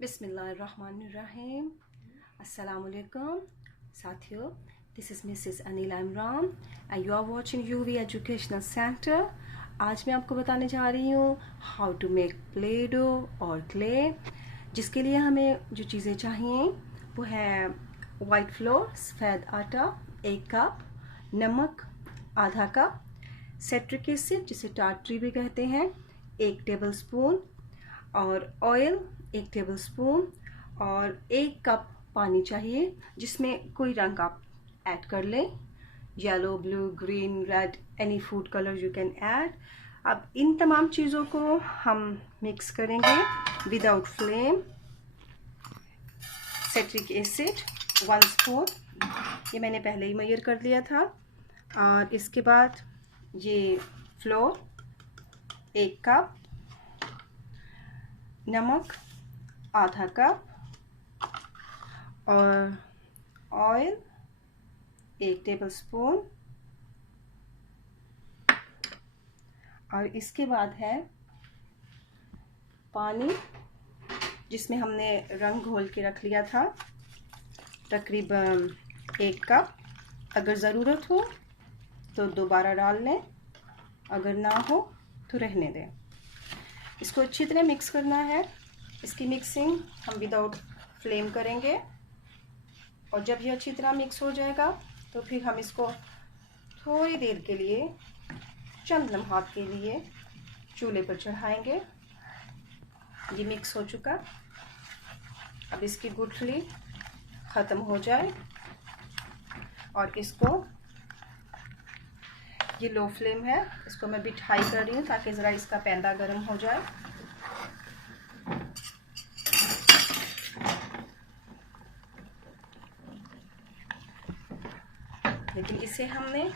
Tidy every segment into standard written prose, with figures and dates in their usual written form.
बिस्मिल्लाहिर्रहमानिर्रहीम। अस्सलामुअलैकुम साथियों, this is Mrs Anila Imran and you are watching UV educational centre. आज मैं आपको बताने जा रही हूँ how to make play dough और क्ले, जिसके लिए हमें जो चीज़ें चाहिए वो है वाइट फ्लोर सफ़ेद आटा 1 कप, नमक आधा कप, सिट्रिक एसिड जिसे टार्ट्री भी कहते हैं 1 टेबलस्पून, और ऑयल 1 टेबलस्पून, और 1 कप पानी चाहिए जिसमें कोई रंग आप ऐड कर लें, yellow, blue, green, red, any food colour you can add. अब इन तमाम चीज़ों को हम मिक्स करेंगे without flame. Citric acid 1 spoon, ये मैंने पहले ही मेजर कर लिया था। और इसके बाद ये फ्लोर 1 कप, नमक आधा कप, और ऑयल 1 टेबलस्पून, और इसके बाद है पानी जिसमें हमने रंग घोल के रख लिया था, तकरीबन 1 कप। अगर ज़रूरत हो तो दोबारा डाल लें, अगर ना हो तो रहने दें। इसको अच्छी तरह मिक्स करना है। इसकी मिक्सिंग हम विदाउट फ्लेम करेंगे, और जब ये अच्छी तरह मिक्स हो जाएगा तो फिर हम इसको थोड़ी देर के लिए, चंद लम्हात के लिए चूल्हे पर चढ़ाएंगे। ये मिक्स हो चुका। अब इसकी गुठली ख़त्म हो जाए और इसको, ये लो फ्लेम है, इसको मैं बिठाई कर रही हूँ ताकि ज़रा इसका पैंदा गर्म हो जाए। लेकिन इसे हमने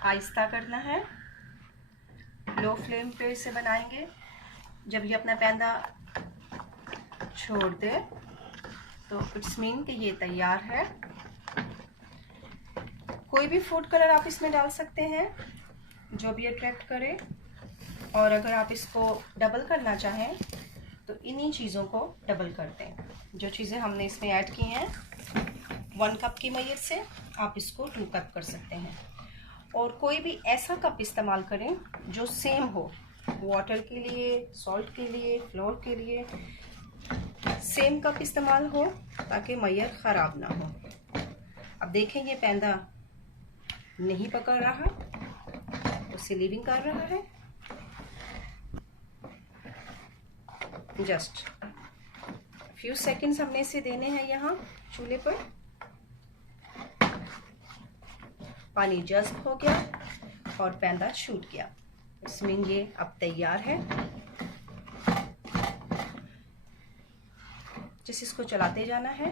आहिस्ता करना है, लो फ्लेम पे इसे बनाएंगे। जब ये अपना पैंदा छोड़ दे तो इट्स मीन कि ये तैयार है। कोई भी फूड कलर आप इसमें डाल सकते हैं जो भी अट्रैक्ट करे, और अगर आप इसको डबल करना चाहें तो इन्हीं चीज़ों को डबल कर दें। जो चीज़ें हमने इसमें ऐड की हैं 1 कप की मेजर से आप इसको 2 कप कर सकते हैं। और कोई भी ऐसा कप इस्तेमाल करें जो सेम हो, वाटर के लिए, सॉल्ट के लिए, फ्लोर के लिए सेम कप इस्तेमाल हो ताकि मेजर ख़राब ना हो। अब देखें ये पैंदा नहीं पकड़ रहा, उसे लीविंग कर रहा है। जस्ट फ्यू सेकंड्स हमने इसे देने हैं यहाँ चूल्हे पर। पानी जज्ब हो गया और पैंदा छूट गया, इसमें ये अब तैयार है। जिस इसको चलाते जाना है।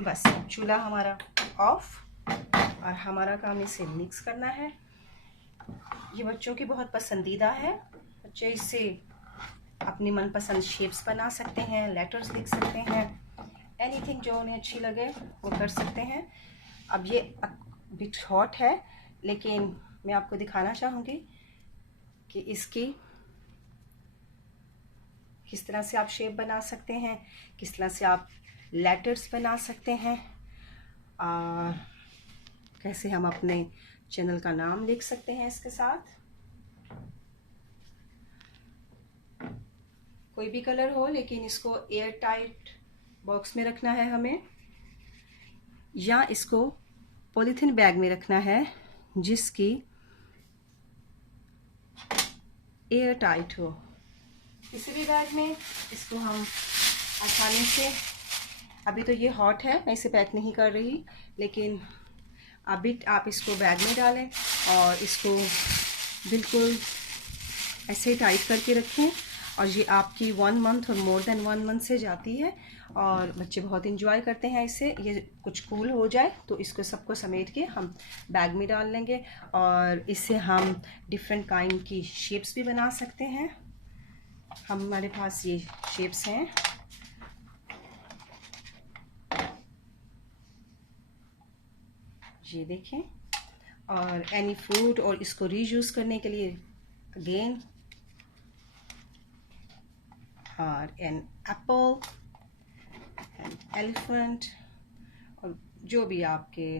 बस चूल्हा हमारा ऑफ, और हमारा काम इसे मिक्स करना है। ये बच्चों की बहुत पसंदीदा है। बच्चे इससे अपनी मनपसंद शेप्स बना सकते हैं, लेटर्स लिख सकते हैं, एनीथिंग जो उन्हें अच्छी लगे वो कर सकते हैं। अब ये बिट हॉट है, लेकिन मैं आपको दिखाना चाहूँगी कि इसकी किस तरह से आप शेप बना सकते हैं, किस तरह से आप लेटर्स बना सकते हैं, और कैसे हम अपने चैनल का नाम लिख सकते हैं इसके साथ। कोई भी कलर हो, लेकिन इसको एयर टाइट बॉक्स में रखना है हमें, या इसको पॉलीथीन बैग में रखना है जिसकी एयर टाइट हो। किसी भी बैग में इसको हम आसानी से, अभी तो ये हॉट है, मैं इसे पैक नहीं कर रही, लेकिन अभी आप इसको बैग में डालें और इसको बिल्कुल ऐसे टाइट करके रखें, और ये आपकी 1 मंथ और मोर देन 1 मंथ से जाती है, और बच्चे बहुत इंजॉय करते हैं इसे। ये कुछ कूल हो जाए तो इसको सबको समेट के हम बैग में डाल लेंगे, और इससे हम डिफरेंट काइंड की शेप्स भी बना सकते हैं। हमारे पास ये शेप्स हैं, ये देखें, और एनी फूड, और इसको रीयूज़ करने के लिए again are an apple and elephant. और जो भी आपके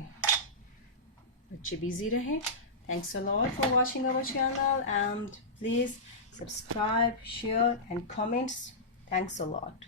बच्चे बिजी रहे. Thanks a lot for watching our channel, and please subscribe, share and comments. Thanks a lot.